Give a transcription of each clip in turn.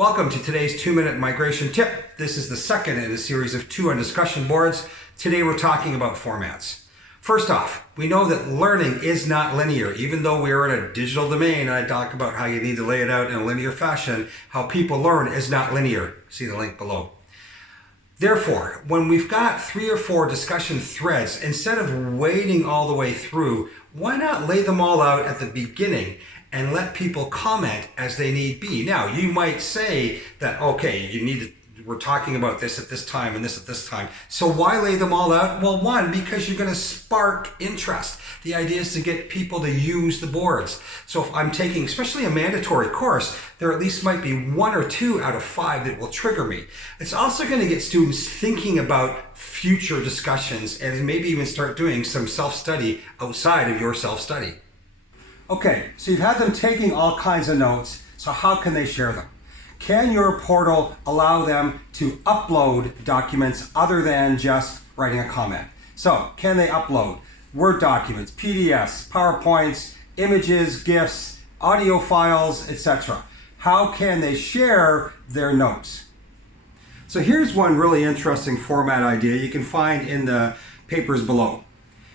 Welcome to today's 2-minute migration tip. This is the second in a series of 2 on discussion boards. Today we're talking about formats. First off, we know that learning is not linear. Even though we are in a digital domain, and I talk about how you need to lay it out in a linear fashion, how people learn is not linear. See the link below. Therefore, when we've got 3 or 4 discussion threads, instead of waiting all the way through, why not lay them all out at the beginning and let people comment as they need be? Now, you might say that, okay, we're talking about this at this time and this at this time. So why lay them all out? Well, one, because you're going to spark interest. The idea is to get people to use the boards. So if I'm taking, especially a mandatory course, there at least might be 1 or 2 out of 5 that will trigger me. It's also going to get students thinking about future discussions and maybe even start doing some self-study outside of your self-study. Okay, so you've had them taking all kinds of notes, so how can they share them? Can your portal allow them to upload documents other than just writing a comment? So, can they upload Word documents, PDFs, PowerPoints, images, GIFs, audio files, etc.? How can they share their notes? So here's one really interesting format idea you can find in the papers below.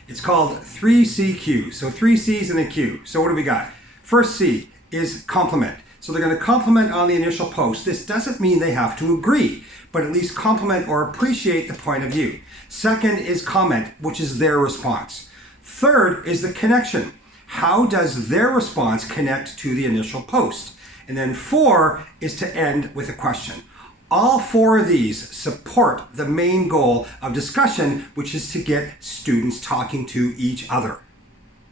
It's called 3CQ, so 3 C's and a Q. So what do we got? First C is compliment. So they're going to compliment on the initial post. This doesn't mean they have to agree, but at least compliment or appreciate the point of view. Second is comment, which is their response. Third is the connection. How does their response connect to the initial post? And then 4 is to end with a question. All 4 of these support the main goal of discussion, which is to get students talking to each other.